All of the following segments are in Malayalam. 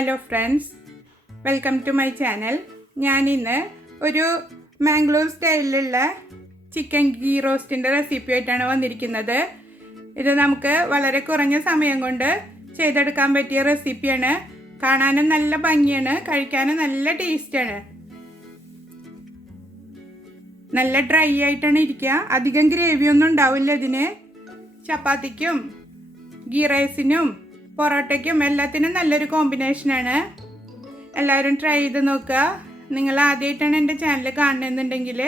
Hello friends, welcome to my channel. ഞാനിന്ന് ഒരു മാംഗ്ലൂർ സ്റ്റൈലിലുള്ള ചിക്കൻ ഗീ റോസ്റ്റിൻ്റെ റെസിപ്പി ആയിട്ടാണ് വന്നിരിക്കുന്നത്. ഇത് നമുക്ക് വളരെ കുറഞ്ഞ സമയം കൊണ്ട് ചെയ്തെടുക്കാൻ പറ്റിയ റെസിപ്പിയാണ്. കാണാനും നല്ല ഭംഗിയാണ്, കഴിക്കാനും നല്ല ടേസ്റ്റാണ്. നല്ല ഡ്രൈ ആയിട്ടാണ് ഇരിക്കുക, അധികം ഗ്രേവിയൊന്നും ഉണ്ടാവില്ല ഇതിന്. ചപ്പാത്തിക്കും ഗീ റൈസിനും പൊറോട്ടയ്ക്കും എല്ലാത്തിനും നല്ലൊരു കോമ്പിനേഷനാണ്. എല്ലാവരും ട്രൈ ചെയ്ത് നോക്കുക. നിങ്ങൾ ആദ്യമായിട്ടാണ് എൻ്റെ ചാനൽ കാണുന്നുണ്ടെങ്കിൽ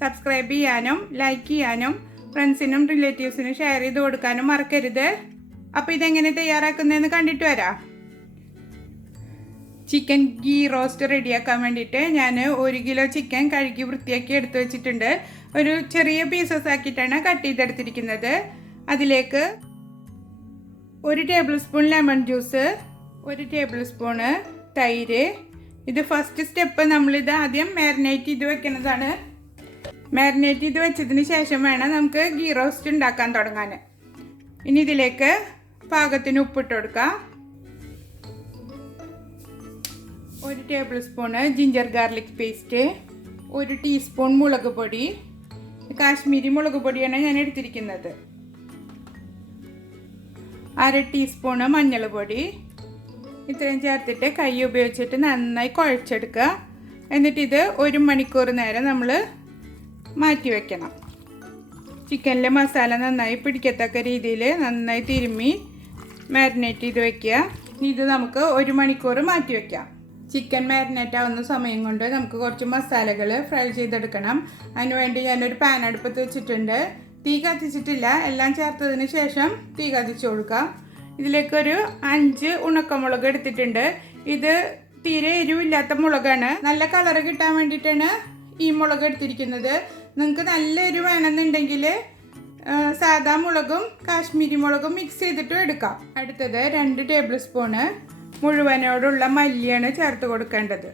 സബ്സ്ക്രൈബ് ചെയ്യാനും ലൈക്ക് ചെയ്യാനും ഫ്രണ്ട്സിനും റിലേറ്റീവ്സിനും ഷെയർ ചെയ്ത് കൊടുക്കാനും മറക്കരുത്. അപ്പോൾ ഇതെങ്ങനെ തയ്യാറാക്കുന്നതെന്ന് കണ്ടിട്ട് വരാം. ചിക്കൻ ഗീ റോസ്റ്റ് റെഡിയാക്കാൻ വേണ്ടിയിട്ട് ഞാൻ 1 കിലോ ചിക്കൻ കഴുകി വൃത്തിയാക്കി എടുത്തു വെച്ചിട്ടുണ്ട്. ഒരു ചെറിയ പീസസ് ആക്കിയിട്ടാണ് കട്ട് ചെയ്തെടുത്തിരിക്കുന്നത്. അതിലേക്ക് 1 table spoon lemon juice, 1 table spoon തൈര്. ഇത് ഫസ്റ്റ് സ്റ്റെപ്പ്. നമ്മളിത് ആദ്യം മാരിനേറ്റ് ചെയ്ത് വെക്കുന്നതാണ്. മാരിനേറ്റ് ചെയ്ത് വെച്ചതിന് ശേഷം വേണം നമുക്ക് ഗീ റോസ്റ്റ് ഉണ്ടാക്കാൻ തുടങ്ങാൻ. ഇനി ഇതിലേക്ക് പാകത്തിന് ഉപ്പിട്ട് കൊടുക്കാം. 1 table spoon ginger garlic paste, 1 teaspoon മുളക് പൊടി, കാശ്മീരി മുളക് പൊടിയാണ് ഞാൻ എടുത്തിരിക്കുന്നത്, 1/2 ടീസ്പൂണ് മഞ്ഞൾപ്പൊടി. ഇത്രയും ചേർത്തിട്ട് കൈ ഉപയോഗിച്ചിട്ട് നന്നായി കുഴച്ചെടുക്കുക. എന്നിട്ടിത് 1 മണിക്കൂർ നേരം നമ്മൾ മാറ്റി വയ്ക്കണം. ചിക്കനിലെ മസാല നന്നായി പിടിക്കത്തക്ക രീതിയിൽ നന്നായി തിരുമ്മി മാരിനേറ്റ് ചെയ്ത് വയ്ക്കുക. ഇത് നമുക്ക് 1 മണിക്കൂർ മാറ്റി വയ്ക്കാം. ചിക്കൻ മാരിനേറ്റ് ആവുന്ന സമയം കൊണ്ട് നമുക്ക് കുറച്ച് മസാലകൾ ഫ്രൈ ചെയ്തെടുക്കണം. അതിനുവേണ്ടി ഞാനൊരു പാൻ അടുപ്പത്ത് വെച്ചിട്ടുണ്ട്. തീ കത്തിച്ചിട്ടില്ല. എല്ലാം ചേർത്തതിന് ശേഷം തീ കത്തിച്ചു കൊടുക്കാം. ഇതിലേക്കൊരു 5 ഉണക്കമുളക് എടുത്തിട്ടുണ്ട്. ഇത് തീരെ എരിവില്ലാത്ത മുളകാണ്. നല്ല കളറ് കിട്ടാൻ വേണ്ടിയിട്ടാണ് ഈ മുളക് എടുത്തിരിക്കുന്നത്. നിങ്ങൾക്ക് നല്ല എരിവ് വേണമെന്നുണ്ടെങ്കിൽ സാദാ മുളകും കാശ്മീരി മുളകും മിക്സ് ചെയ്തിട്ടും എടുക്കാം. അടുത്തത് 2 ടേബിൾ സ്പൂണ് മുഴുവനോടുള്ള മല്ലിയാണ് ചേർത്ത് കൊടുക്കേണ്ടത്.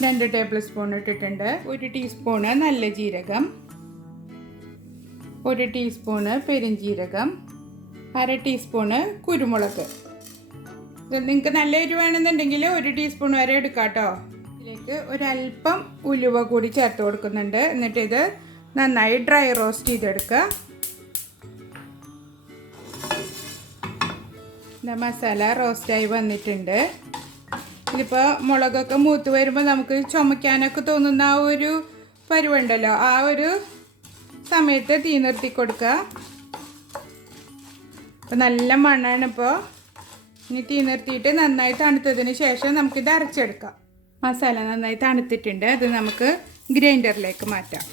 2 ടേബിൾ സ്പൂൺ ഇട്ടിട്ടുണ്ട്. 1 ടീസ്പൂണ് നല്ല ജീരകം, 1 ടീസ്പൂണ് പെരുംജീരകം, 1/2 ടീസ്പൂണ് കുരുമുളക്. ഇത് നിങ്ങൾക്ക് നല്ല എരിവ് വേണമെന്നുണ്ടെങ്കിൽ 1 ടീസ്പൂൺ വരെ എടുക്കാം കേട്ടോ. ഇതിലേക്ക് ഒരല്പം ഉലുവ കൂടി ചേർത്ത് കൊടുക്കുന്നുണ്ട്. എന്നിട്ട് ഇത് നന്നായി ഡ്രൈ റോസ്റ്റ് ചെയ്തെടുക്കുക. മസാല റോസ്റ്റായി വന്നിട്ടുണ്ട്. ഇതിപ്പോൾ മുളകൊക്കെ മൂത്ത് വരുമ്പോൾ നമുക്ക് ചുമയ്ക്കാനൊക്കെ തോന്നുന്ന ആ ഒരു പരുവുണ്ടല്ലോ, ആ ഒരു സമയത്ത് തീ നിർത്തി കൊടുക്കുക. അപ്പോൾ നല്ല മണ്ണാണ്. ഇപ്പോൾ ഇനി തീ നിർത്തിയിട്ട് നന്നായി തണുത്തതിന് ശേഷം നമുക്കിത് അരച്ചെടുക്കാം. മസാല നന്നായി തണുത്തിട്ടുണ്ട്. അത് നമുക്ക് ഗ്രൈൻഡറിലേക്ക് മാറ്റാം.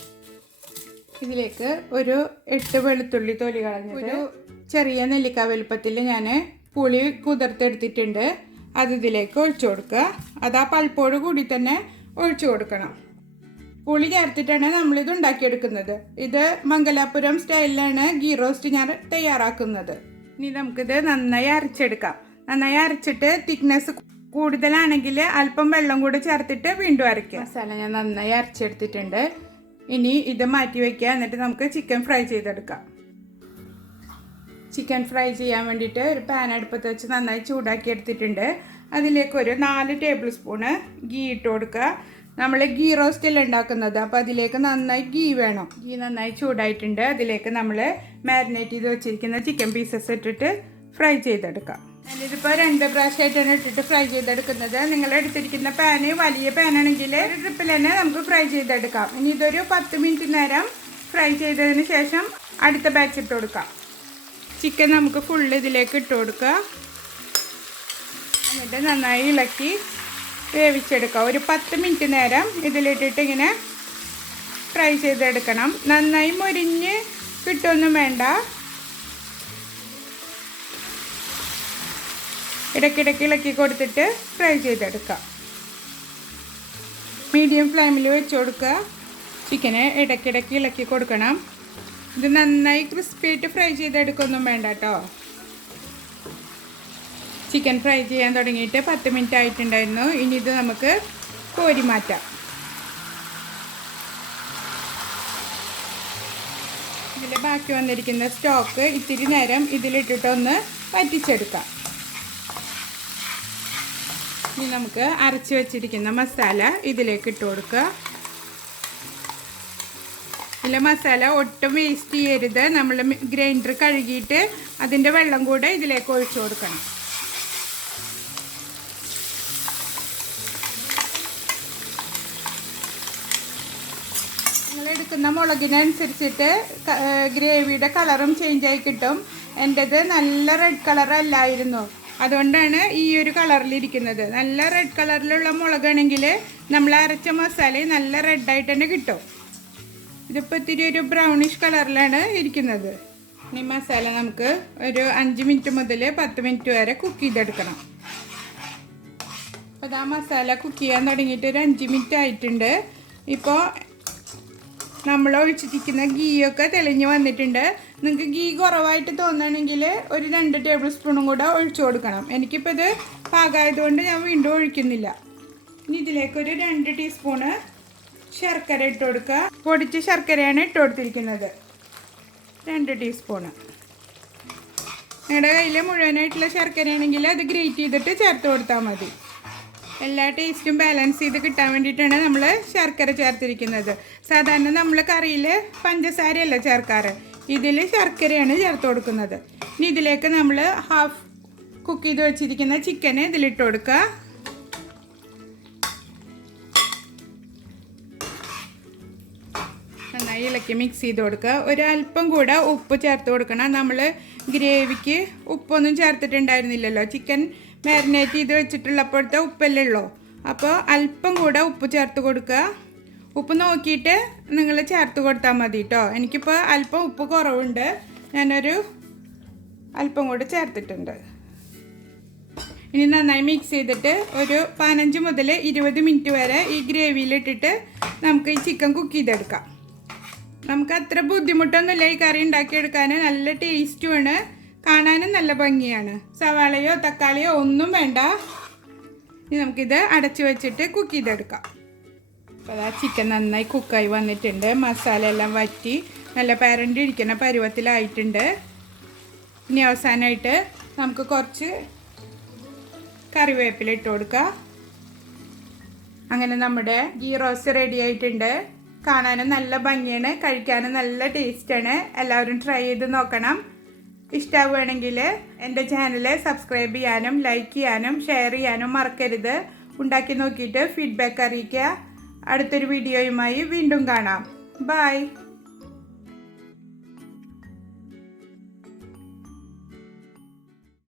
ഇതിലേക്ക് ഒരു 8 വെളുത്തുള്ളി തൊലി കളഞ്ഞത്, ഒരു ചെറിയ നെല്ലിക്ക വലുപ്പത്തിൽ ഞാൻ പുളി കുതിർത്തെടുത്തിട്ടുണ്ട്. അത് ഇതിലേക്ക് ഒഴിച്ചു കൊടുക്കുക. അത് ആ പൾപ്പോട് കൂടി തന്നെ ഒഴിച്ചു കൊടുക്കണം. പുളി ചേർത്തിട്ടാണ് നമ്മളിത് ഉണ്ടാക്കിയെടുക്കുന്നത്. ഇത് മംഗലാപുരം സ്റ്റൈലിലാണ് ഗീ റോസ്റ്റ് ഞാൻ തയ്യാറാക്കുന്നത്. ഇനി നമുക്കിത് നന്നായി അരച്ചെടുക്കാം. നന്നായി അരച്ചിട്ട് തിക്നെസ് കൂടുതലാണെങ്കിൽ അല്പം വെള്ളം കൂടെ ചേർത്തിട്ട് വീണ്ടും അരയ്ക്കുക. മസാല ഞാൻ നന്നായി അരച്ചെടുത്തിട്ടുണ്ട്. ഇനി ഇത് മാറ്റി വയ്ക്കുക. എന്നിട്ട് നമുക്ക് ചിക്കൻ ഫ്രൈ ചെയ്തെടുക്കാം. ചിക്കൻ ഫ്രൈ ചെയ്യാൻ വേണ്ടിയിട്ട് ഒരു പാൻ അടുപ്പത്ത് വെച്ച് നന്നായി ചൂടാക്കി എടുത്തിട്ടുണ്ട്. അതിലേക്ക് ഒരു 4 ടേബിൾ സ്പൂണ് ഗീ ഇട്ട് കൊടുക്കുക. നമ്മൾ ഗീ റോസ്റ്റല്ലേ ഉണ്ടാക്കുന്നത്, അപ്പോൾ അതിലേക്ക് നന്നായി ഗീ വേണം. ഗീ നന്നായി ചൂടായിട്ടുണ്ട്. അതിലേക്ക് നമ്മൾ മാരിനേറ്റ് ചെയ്ത് വെച്ചിരിക്കുന്ന ചിക്കൻ പീസസ് ഇട്ടിട്ട് ഫ്രൈ ചെയ്തെടുക്കാം. ഞാനിതിപ്പോൾ 2 പ്രാവശ്യമായിട്ടാണ് ഇട്ടിട്ട് ഫ്രൈ ചെയ്തെടുക്കുന്നത്. നിങ്ങൾ എടുത്തിരിക്കുന്ന പാന് വലിയ പാനാണെങ്കിൽ ഒരു ട്രിപ്പിൽ തന്നെ നമുക്ക് ഫ്രൈ ചെയ്തെടുക്കാം. ഇനി ഇതൊരു 10 മിനിറ്റ് നേരം ഫ്രൈ ചെയ്തതിന് ശേഷം അടുത്ത ബാച്ച് ഇട്ട് കൊടുക്കാം. ചിക്കൻ നമുക്ക് ഫുള്ള് ഇതിലേക്ക് ഇട്ട് കൊടുക്കുക. എന്നിട്ട് നന്നായി ഇളക്കി വേവിച്ചെടുക്കുക. ഒരു 10 മിനിറ്റ് നേരം ഇതിലിട്ടിട്ട് ഇങ്ങനെ ഫ്രൈ ചെയ്തെടുക്കണം. നന്നായി മൊരിഞ്ഞ് കിട്ടുമൊന്നും വേണ്ട. ഇടയ്ക്കിടയ്ക്ക് ഇളക്കി കൊടുത്തിട്ട് ഫ്രൈ ചെയ്തെടുക്കാം. മീഡിയം ഫ്ലെയിമിൽ വെച്ച് കൊടുക്കുക. ചിക്കന് ഇടയ്ക്കിടയ്ക്ക് ഇളക്കി കൊടുക്കണം. ഇത് നന്നായി ക്രിസ്പിയായിട്ട് ഫ്രൈ ചെയ്തെടുക്കൊന്നും വേണ്ട കേട്ടോ. ചിക്കൻ ഫ്രൈ ചെയ്യാൻ തുടങ്ങിയിട്ട് 10 മിനിറ്റ് ആയിട്ടുണ്ടായിരുന്നു. ഇനി ഇത് നമുക്ക് കോരി മാറ്റാം. ഇതിൽ ബാക്കി വന്നിരിക്കുന്ന സ്റ്റോക്ക് ഇത്തിരി നേരം ഇതിലിട്ടിട്ടൊന്ന് വറ്റിച്ചെടുക്കാം. ഇനി നമുക്ക് അരച്ച് വെച്ചിരിക്കുന്ന മസാല ഇതിലേക്ക് ഇട്ട് കൊടുക്കുക. ഇതിലെ മസാല ഒട്ടും വേസ്റ്റ് ചെയ്യരുത്. നമ്മൾ ഗ്രൈൻഡർ കഴുകിയിട്ട് അതിൻ്റെ വെള്ളം കൂടെ ഇതിലേക്ക് ഒഴിച്ചു കൊടുക്കണം. നിങ്ങൾ എടുക്കുന്ന മുളകിനനുസരിച്ചിട്ട് ഗ്രേവിയുടെ കളറും ചേഞ്ചായി കിട്ടും. എൻ്റേത് നല്ല റെഡ് കളറല്ലായിരുന്നു, അതുകൊണ്ടാണ് ഈ ഒരു കളറിലിരിക്കുന്നത്. നല്ല റെഡ് കളറിലുള്ള മുളകാണെങ്കിൽ നമ്മൾ അരച്ച മസാല നല്ല റെഡായിട്ട് തന്നെ കിട്ടും. ഇതിപ്പോൾ ഇത്തിരി ഒരു ബ്രൗണിഷ് കളറിലാണ് ഇരിക്കുന്നത്. ഈ മസാല നമുക്ക് ഒരു 5 മിനിറ്റ് മുതൽ 10 മിനിറ്റ് വരെ കുക്ക് ചെയ്തെടുക്കണം. അപ്പോൾ ആ മസാല കുക്ക് ചെയ്യാൻ തുടങ്ങിയിട്ട് ഒരു 5 മിനിറ്റ് ആയിട്ടുണ്ട്. ഇപ്പോൾ നമ്മൾ ഒഴിച്ചിരിക്കുന്ന ഗീയൊക്കെ തെളിഞ്ഞ് വന്നിട്ടുണ്ട്. നിങ്ങൾക്ക് ഗീ കുറവായിട്ട് തോന്നുകയാണെങ്കിൽ ഒരു 2 ടേബിൾ സ്പൂണും കൂടെ ഒഴിച്ചു കൊടുക്കണം. എനിക്കിപ്പോൾ ഇത് പാകമായതുകൊണ്ട് ഞാൻ വീണ്ടും ഒഴിക്കുന്നില്ല. ഇനി ഇതിലേക്കൊരു 2 ടീസ്പൂണ് ശർക്കര ഇട്ട് കൊടുക്കുക. പൊടിച്ച ശർക്കരയാണ് ഇട്ട് കൊടുത്തിരിക്കുന്നത്, 2 ടീസ്പൂണ്. നിങ്ങളുടെ കയ്യിൽ മുഴുവനായിട്ടുള്ള ശർക്കരയാണെങ്കിൽ അത് ഗ്രേറ്റ് ചെയ്തിട്ട് ചേർത്ത് കൊടുത്താൽ മതി. എല്ലാ ടേസ്റ്റും ബാലൻസ് ചെയ്ത് കിട്ടാൻ വേണ്ടിയിട്ടാണ് നമ്മൾ ശർക്കര ചേർത്തിരിക്കുന്നത്. സാധാരണ നമ്മൾ കറിയിൽ പഞ്ചസാരയല്ല ചേർക്കാറ്, ഇതിൽ ശർക്കരയാണ് ചേർത്ത് കൊടുക്കുന്നത്. ഇനി ഇതിലേക്ക് നമ്മൾ ഹാഫ് കുക്ക് ചെയ്ത് വെച്ചിരിക്കുന്ന ചിക്കന് ഇതിലിട്ട് കൊടുക്കുക. നന്നായി ഇളക്കി മിക്സ് ചെയ്ത് കൊടുക്കുക. ഒരല്പം കൂടെ ഉപ്പ് ചേർത്ത് കൊടുക്കണം. നമ്മൾ ഗ്രേവിക്ക് ഉപ്പൊന്നും ചേർത്തിട്ടുണ്ടായിരുന്നില്ലല്ലോ, ചിക്കൻ മാരിനേറ്റ് ചെയ്ത് വെച്ചിട്ടുള്ളപ്പോഴത്തെ ഉപ്പല്ലേ ഉള്ളൂ. അപ്പോൾ അല്പം കൂടെ ഉപ്പ് ചേർത്ത് കൊടുക്കുക. ഉപ്പ് നോക്കിയിട്ട് നിങ്ങൾ ചേർത്ത് കൊടുത്താൽ മതി കേട്ടോ. എനിക്കിപ്പോൾ അല്പം ഉപ്പ് കുറവുണ്ട്, ഞാനൊരു അല്പം കൂടെ ചേർത്തിട്ടുണ്ട്. ഇനി നന്നായി മിക്സ് ചെയ്തിട്ട് ഒരു 15 മുതൽ 20 മിനിറ്റ് വരെ ഈ ഗ്രേവിയിലിട്ടിട്ട് നമുക്ക് ഈ ചിക്കൻ കുക്ക് ചെയ്തെടുക്കാം. നമുക്ക് അത്ര ബുദ്ധിമുട്ടൊന്നുമില്ല ഈ കറി ഉണ്ടാക്കിയെടുക്കാൻ. നല്ല ടേസ്റ്റുമാണ്, കാണാനും നല്ല ഭംഗിയാണ്. സവാളയോ തക്കാളിയോ ഒന്നും വേണ്ട. ഇനി നമുക്കിത് അടച്ചു വെച്ചിട്ട് കുക്ക് ചെയ്തെടുക്കാം. അപ്പോൾ ആ ചിക്കൻ നന്നായി കുക്കായി വന്നിട്ടുണ്ട്. മസാല എല്ലാം വറ്റി നല്ല പരണ്ടി ഇരിക്കുന്ന പരുവത്തിലായിട്ടുണ്ട്. ഇനി അവസാനമായിട്ട് നമുക്ക് കുറച്ച് കറിവേപ്പില ഇട്ട് കൊടുക്കാം. അങ്ങനെ നമ്മുടെ ഗീ റോസ്റ്റ് റെഡി ആയിട്ടുണ്ട്. കാണാനും നല്ല ഭംഗിയാണ്, കഴിക്കാനും നല്ല ടേസ്റ്റാണ്. എല്ലാവരും ട്രൈ ചെയ്ത് നോക്കണം. ഇഷ്ടമാവുകയാണെങ്കിൽ എൻ്റെ ചാനൽ സബ്സ്ക്രൈബ് ചെയ്യാനും ലൈക്ക് ചെയ്യാനും ഷെയർ ചെയ്യാനും മറക്കരുത്. ഉണ്ടാക്കി നോക്കിയിട്ട് ഫീഡ്ബാക്ക് അറിയിക്കുക. അടുത്തൊരു വീഡിയോയുമായി വീണ്ടും കാണാം. ബൈ.